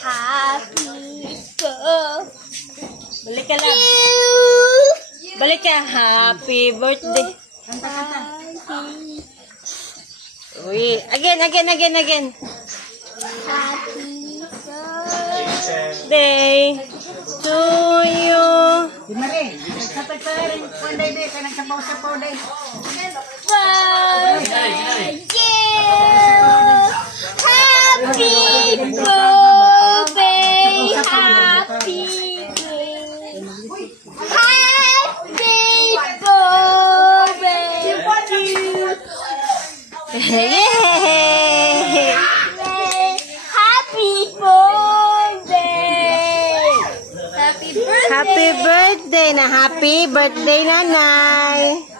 Happy birthday. Balik ka lang. Balik ka. Happy birthday. Kanta, kanta. Uy, again. Happy Day to you. Di Marie, nagsapit pa rin. Kung day, kaya nagsapaw-sapaw day. birthday. Happy birthday. Happy Yay! Happy birthday! Happy birthday! Happy birthday na happy birthday, nanay.